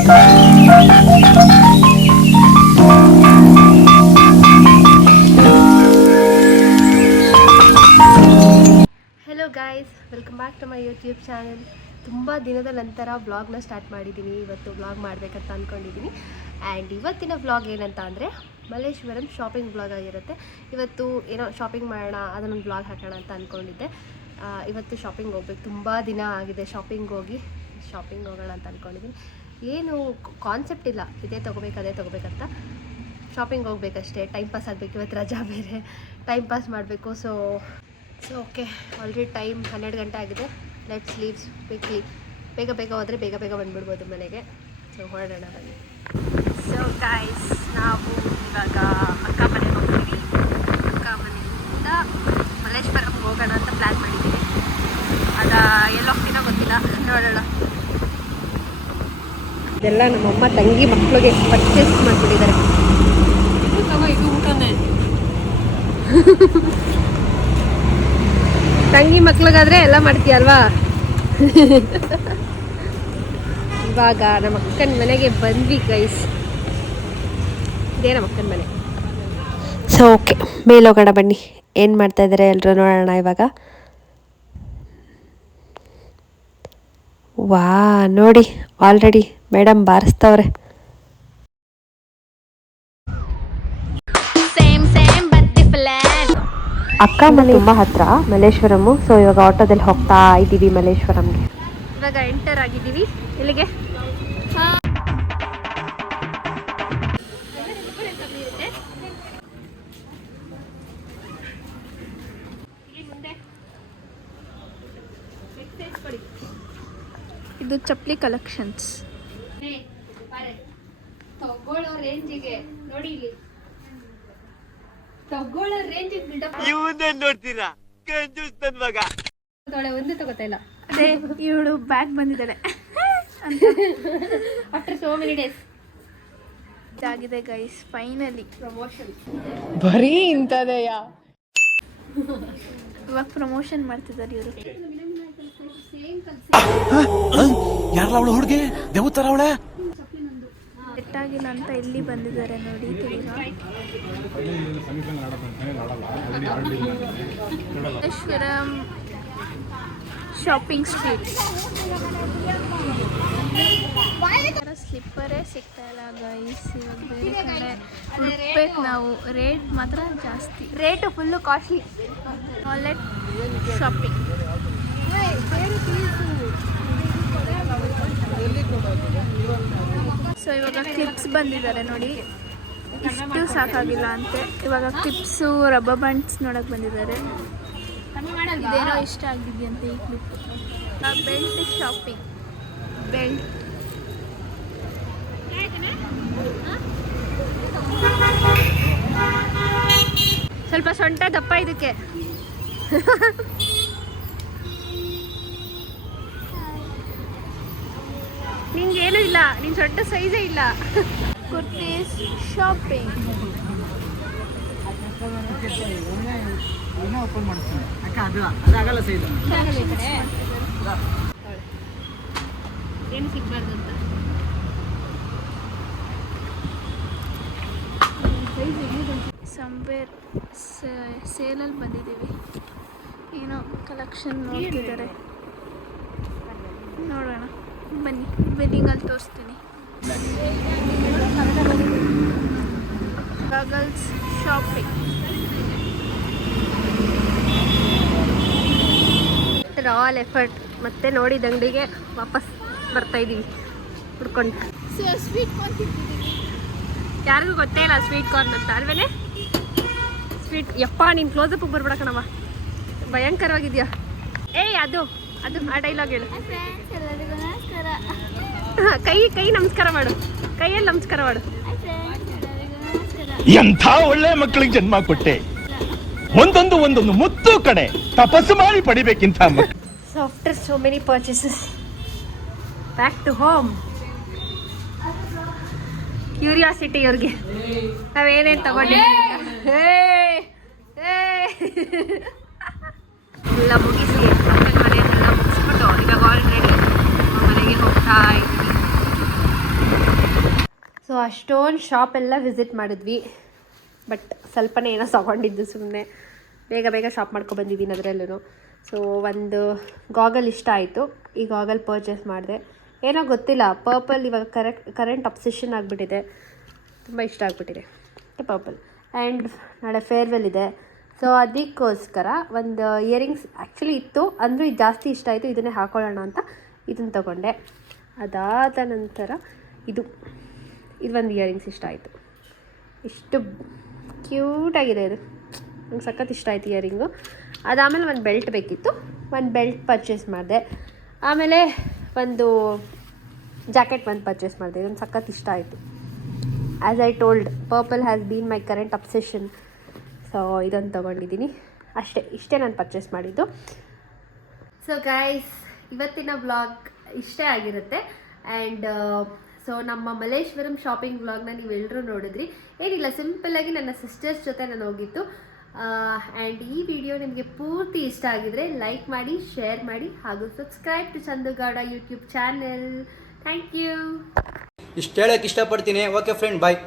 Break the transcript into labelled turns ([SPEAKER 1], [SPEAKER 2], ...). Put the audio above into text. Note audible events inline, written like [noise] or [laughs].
[SPEAKER 1] Hello guys welcome back to my YouTube channel ತುಂಬ ದಿನದ ನಂತರ ವ್ಲಾಗ್ನ ಸ್ಟಾರ್ಟ್ ಮಾಡಿದ್ದೀನಿ ಇವತ್ತು ವ್ಲಾಗ್ ಮಾಡಬೇಕಂತ ಅಂದ್ಕೊಂಡಿದ್ದೀನಿ ಆ್ಯಂಡ್ ಇವತ್ತಿನ ವ್ಲಾಗ್ ಏನಂತ ಅಂದರೆ ಮಲ್ಲೇಶ್ವರಂ ಶಾಪಿಂಗ್ ವ್ಲಾಗ್ ಆಗಿರುತ್ತೆ. ಇವತ್ತು ಏನೋ ಶಾಪಿಂಗ್ ಮಾಡೋಣ, ಅದನ್ನೊಂದು ವ್ಲಾಗ್ ಹಾಕೋಣ ಅಂತ ಅಂದ್ಕೊಂಡಿದ್ದೆ ಇವತ್ತು ಶಾಪಿಂಗ್ ಹೋಗ್ಬೇಕು. ತುಂಬ ದಿನ ಆಗಿದೆ ಶಾಪಿಂಗ್ ಹೋಗಿ. ಶಾಪಿಂಗ್ ಹೋಗೋಣ ಅಂತ ಅಂದ್ಕೊಂಡಿದ್ದೀನಿ ಏನು ಕಾನ್ಸೆಪ್ಟ್ ಇಲ್ಲ. ಇದೇ ತೊಗೋಬೇಕು, ಅದೇ ತೊಗೋಬೇಕಂತ. ಶಾಪಿಂಗ್ ಹೋಗ್ಬೇಕಷ್ಟೇ. ಟೈಮ್ ಪಾಸ್ ಆಗಬೇಕು ಇವತ್ತು ರಜಾ ಬೇರೆ. ಟೈಮ್ ಪಾಸ್ ಮಾಡಬೇಕು so so okay already time ಹನ್ನೆರಡು ಗಂಟೆ ಆಗಿದೆ. ಲೆಟ್ಸ್ ಲೀವ್ಸ್ ಕ್ವಿಕ್ಲಿ ಬೇಗ ಬೇಗ ಹೋದರೆ ಬೇಗ ಬೇಗ ಬಂದುಬಿಡ್ಬೋದು ಮನೆಗೆ. ಸೊ ಹೊರಡೋಣ ಬನ್ನಿ. ಸೊ ಗಾಯ್ಸ್ ನಾವು ಇವಾಗ ಅಕ್ಕ ಮನೆಗೆ ಹೋಗ್ತೀವಿ ಅಕ್ಕ ಮನೆಯಿಂದ ಮಲ್ಲೇಶ್ವರಂಗೆ ಹೋಗೋಣ ಅಂತ ಪ್ಲ್ಯಾನ್ ಮಾಡಿದ್ದೀವಿ ಅದ ಎಲ್ಲಿ ಹೋಗ್ತೀನೋ ಗೊತ್ತಿಲ್ಲ ನೋಡೋಣ ಇದೆಲ್ಲ ನಮ್ಮಮ್ಮ ತಂಗಿ ಮಕ್ಕಳಿಗೆ ಪರ್ಚೇಸ್ ಮಾಡಿಬಿಟ್ಟಿದ್ದಾರೆ
[SPEAKER 2] ಇದು ಊಟನೇ? [laughs]
[SPEAKER 1] ತಂಗಿ ಮಕ್ಳಿಗಾದ್ರೆ ಎಲ್ಲ ಮಾಡ್ತೀಯಲ್ವಾ [laughs] ಇವಾಗ ನಮ್ಮ ಅಕ್ಕನ ಮನೆಗೆ ಬಂದ್ವಿ ಗೈಸ್ ಇದೇ ನಮ್ಮ ಅಕ್ಕನ ಮನೆ. ಸೊ ಓಕೆ ಮೇಲೋಗೋಣ ಬನ್ನಿ. ಏನು ಮಾಡ್ತಾ ಇದ್ದಾರೆ ಎಲ್ಲರೂ ನೋಡೋಣ ಇವಾಗ? ವಾ ನೋಡಿ ಆಲ್ರೆಡಿ ಮೇಡಮ್ ಬಾರಿಸ್ತವ್ರೆ. ಅಕ್ಕ ಮನೆ ತುಂಬಾ ಹತ್ರ ಮಲ್ಲೇಶ್ವರಮ್ ಸೊ ಇವಾಗ ಆಟೋದಲ್ಲಿ ಹೋಗ್ತಾ ಇದ್ದೀವಿ ಮಲ್ಲೇಶ್ವರಂಗೆ. ಇವಾಗ ಎಂಟರ್ ಆಗಿದ್ದೀವಿ. ಇಲ್ಲಿಗೆ
[SPEAKER 3] ಇದು ಚಪ್ಪಲಿ ಕಲೆಕ್ಷನ್ಸ್
[SPEAKER 1] ತಗೊಳ್ಳೋ ರೇಂಜಿಗೆ ನೋಡಿ ಇಲ್ಲಿ. ತಗೊಳ್ಳೋ ರೇಂಜಿಗೆ ಬಿಲ್ಡಪ್
[SPEAKER 4] ಇವನ್ನೇ ನೋಡ್ತೀರಾ? ಕಂಜೂಸ್ ನನ್ ಮಗ.
[SPEAKER 1] ಒಂದು ತಗೋತಾ ಇಲ್ಲ.
[SPEAKER 3] ಅದೇ ಇವಳು ಬ್ಯಾಗ್ ಬಂದಿದ್ದಾಳೆ.
[SPEAKER 1] ಆಫ್ಟರ್ ಸೋ ಮೆನಿ ಡೇಸ್
[SPEAKER 3] ಇದಾಗಿದೆ ಗೈಸ್ ಫೈನಲಿ
[SPEAKER 1] ಪ್ರಮೋಷನ್
[SPEAKER 2] ಬರೀ ಇಂಥದೆಯಾ?
[SPEAKER 3] ಇವಾಗ ಪ್ರಮೋಷನ್ ಮಾಡ್ತಿದ್ದಾರೆ ಇವರು.
[SPEAKER 4] ಯಾರಲ್ಲ ಅವಳು ಹುಡುಗಿ? ದೇವತರ ಅವಳೆ?
[SPEAKER 3] ಅಂತ ಇಲ್ಲಿ ಬಂದಿದ್ದಾರೆ ನೋಡಿ ತಿರ್ಗಾ ಮಲ್ಲೇಶ್ವರಂ ಶಾಪಿಂಗ್ ಸ್ಟ್ರೀಟ್ ಸ್ಲಿಪ್ಪರೇ ಸಿಗ್ತಾ ಇಲ್ಲ ಗೈಸ್ ಇವಾಗ ಬೇರೆ ಕಡೆ ಹುಡ್ಬೇಕು ನಾವು. ರೇಟ್ ಮಾತ್ರ ಜಾಸ್ತಿ.
[SPEAKER 1] Rate full costly
[SPEAKER 3] wallet shopping so ಇವಾಗ ಕ್ಲಿಪ್ಸ್ ಬಂದಿದ್ದಾರೆ ನೋಡಿ. ಇಷ್ಟು ಸಾಕಾಗಿಲ್ಲ ಅಂತೆ. ಇವಾಗ ಕ್ಲಿಪ್ಸು ರಬ್ಬರ್ ಬಂಡ್ಸ್ ನೋಡಕ್ ಬಂದಿದ್ದಾರೆ. ಇದೇನೋ ಇಷ್ಟ ಆಗಿದೆಯಂತೆ ಈ ಕ್ಲಿಪ್ ಬೆಲ್ಟ್ ಶಾಪಿಂಗ್ ಬೆಲ್ಟ್
[SPEAKER 1] ಸ್ವಲ್ಪ ಸೊಂಟ ದಪ್ಪ ಇದಕ್ಕೆ. [laughs] ನಿಂಗೇನು ಇಲ್ಲ ನಿನ್ ಸೊಂಟ ಸೈಜೇ ಇಲ್ಲ.
[SPEAKER 3] ಕುರ್ತೀಸ್ ಶಾಪಿಂಗ್
[SPEAKER 4] ಓಪನ್ ಮಾಡ್ತೀನಿ ಅಕ್ಕ ಅದು ಅದಾಗಲ್ಲ ಸೈಜ್
[SPEAKER 1] ಏನು ಸಿಗ್ಬಾರ್ದು ಅಂತ?
[SPEAKER 3] ಸಂವೇರ್ ಸೇಲಲ್ಲಿ ಬಂದಿದ್ದೀವಿ. ಏನೋ ಕಲೆಕ್ಷನ್ ನೋಡ್ತಿದ್ದಾರೆ. ಬನ್ನಿ ಬೆಲ್ಲಿಂಗಲ್ಲಿ ತೋರಿಸ್ತೀನಿ. ಗಗಲ್ಸ್ ಶಾಪಿಂಗ್
[SPEAKER 1] ಆಲ್ ಎಫರ್ಟ್ ಮತ್ತೆ ನೋಡಿದ ಅಂಗಡಿಗೆ ವಾಪಸ್ ಬರ್ತಾ ಇದೀವಿ. ಹುಡ್ಕೊಂಡು.
[SPEAKER 3] ಸ್ವೀಟ್ ಕಾರ್ನ್
[SPEAKER 1] ಯಾರಿಗೂ ಗೊತ್ತೇ ಇಲ್ಲ ಸ್ವೀಟ್ ಕಾರ್ನ್ ಅಂತ. ಅಲ್ವೇನೆ? ಸ್ವೀಟ್ ಯಪ್ಪ ನೀನು ಕ್ಲೋಸಪ್ ಬರ್ಬೇಡ ಕಣವ ಭಯಂಕರವಾಗಿದ್ಯಾ? ಏಯ್ ಅದು. ಅದು ಆ ಡೈಲಾಗ್ ಹೇಳು. ಕೈ ಕೈ ನಮಸ್ಕಾರ ಮಾಡು. ಕೈಯಲ್ಲಿ ನಮಸ್ಕಾರ ಮಾಡು.
[SPEAKER 5] ಎಂಥ ಒಳ್ಳೆ ಮಕ್ಕಳಿಗೆ ಜನ್ಮ ಕೊಟ್ಟೆ. ಒಂದೊಂದು ಒಂದೊಂದು ಮುತ್ತು ಕಡೆ ತಪಸ್ಸು ಮಾಡಿ ಪಡಿಬೇಕಿಂತ software
[SPEAKER 1] so after so many purchases back to home curiosity ಅವ್ರಿಗೆ. ನಾವೇನೇನು ತಗೊಂಡಿದ್ದೀವಿ? ಎಲ್ಲ [laughs] ಮುಗಿಸಿ ಅಕ್ಕನ ಮನೆಯನ್ನೆಲ್ಲ ಮುಗಿಸ್ಬಿಟ್ಟು ಇವಾಗ ಆಲ್ರೆಡಿ ಮನೆಗೆ ಹೋಗ್ತಾ ಇದ್ದೀವಿ ಸೊ ಅಷ್ಟೊಂದು ಶಾಪೆಲ್ಲ ವಿಸಿಟ್ ಮಾಡಿದ್ವಿ. ಬಟ್ ಸ್ವಲ್ಪನೇ ಏನೋ ತಗೊಂಡಿದ್ದು ಸುಮ್ಮನೆ ಬೇಗ ಬೇಗ ಶಾಪ್ ಮಾಡ್ಕೊಬಂದಿದ್ದೀನಿ ಅದರಲ್ಲೂ ಸೊ ಒಂದು ಗಾಗಲ್ ಇಷ್ಟ ಆಯಿತು. ಈ ಗಾಗಲ್ ಪರ್ಚೇಸ್ ಮಾಡಿದೆ. ಏನೋ ಗೊತ್ತಿಲ್ಲ ಪರ್ಪಲ್ ಇವಾಗ ಕರೆಕ್ಟ್ ಕರೆಂಟ್ ಅಬ್ಸೆಷನ್ ಆಗಿಬಿಟ್ಟಿದೆ. ತುಂಬ ಇಷ್ಟ ಆಗಿಬಿಟ್ಟಿದೆ. ಪರ್ಪಲ್ ಆ್ಯಂಡ್ ನಾಳೆ ಫೇರ್ವೆಲ್ ಇದೆ. ಸೊ ಅದಕ್ಕೋಸ್ಕರ ಒಂದು ಇಯರಿಂಗ್ಸ್ ಆ್ಯಕ್ಚುಲಿ ಇತ್ತು. ಅಂದರೂ ಇದು ಜಾಸ್ತಿ ಇಷ್ಟ ಆಯಿತು. ಇದನ್ನೇ ಹಾಕೊಳ್ಳೋಣ ಅಂತ ಇದನ್ನು ತಗೊಂಡೆ. ಅದಾದ ನಂತರ ಇದು. ಇದು ಒಂದು ಇಯರಿಂಗ್ಸ್ ಇಷ್ಟ ಆಯಿತು. ಇಷ್ಟು ಕ್ಯೂಟಾಗಿದೆ ಇದು. ನಂಗೆ ಸಖತ್ ಇಷ್ಟ ಆಯಿತು ಇಯರಿಂಗು ಅದಾದಮೇಲೆ ಒಂದು ಬೆಲ್ಟ್ ಬೇಕಿತ್ತು. ಒಂದು ಬೆಲ್ಟ್ ಪರ್ಚೇಸ್ ಮಾಡಿದೆ. ಆಮೇಲೆ ಒಂದು ಜಾಕೆಟ್ ಒಂದು ಪರ್ಚೇಸ್ ಮಾಡಿದೆ. ಇದೊಂದು ಸಖತ್ ಇಷ್ಟ ಆಯಿತು. As I told purple has been my current obsession so ಇದೊಂದು ತೊಗೊಂಡಿದ್ದೀನಿ ಅಷ್ಟೇ, ಇಷ್ಟೇ ನಾನು ಪರ್ಚೇಸ್ ಮಾಡಿದ್ದು. ಸೊ ಗೈಸ್ ಇವತ್ತಿನ ಬ್ಲಾಗ್ ಇಷ್ಟೇ ಆಗಿರುತ್ತೆ. ಆ್ಯಂಡ್ ಸೊ ನಮ್ಮ ಮಲ್ಲೇಶ್ವರಂ ಶಾಪಿಂಗ್ ಬ್ಲಾಗ್ನ ನೀವೆಲ್ಲರೂ ನೋಡಿದ್ರಿ. ಏನಿಲ್ಲ ಸಿಂಪಲ್ಲಾಗಿ ನನ್ನ ಸಿಸ್ಟರ್ಸ್ ಜೊತೆ ನಾನು ಹೋಗಿತ್ತು ಆ್ಯಂಡ್ ಈ ವಿಡಿಯೋ ನಿಮಗೆ ಪೂರ್ತಿ ಇಷ್ಟ ಆಗಿದ್ರೆ ಲೈಕ್ ಮಾಡಿ ಶೇರ್ ಮಾಡಿ, ಹಾಗೂ subscribe to Chandugowda YouTube channel thank you
[SPEAKER 6] ಇಷ್ಟು ಹೇಳಕ್ಕೆ ಇಷ್ಟಪಡ್ತೀನಿ. Okay friend bye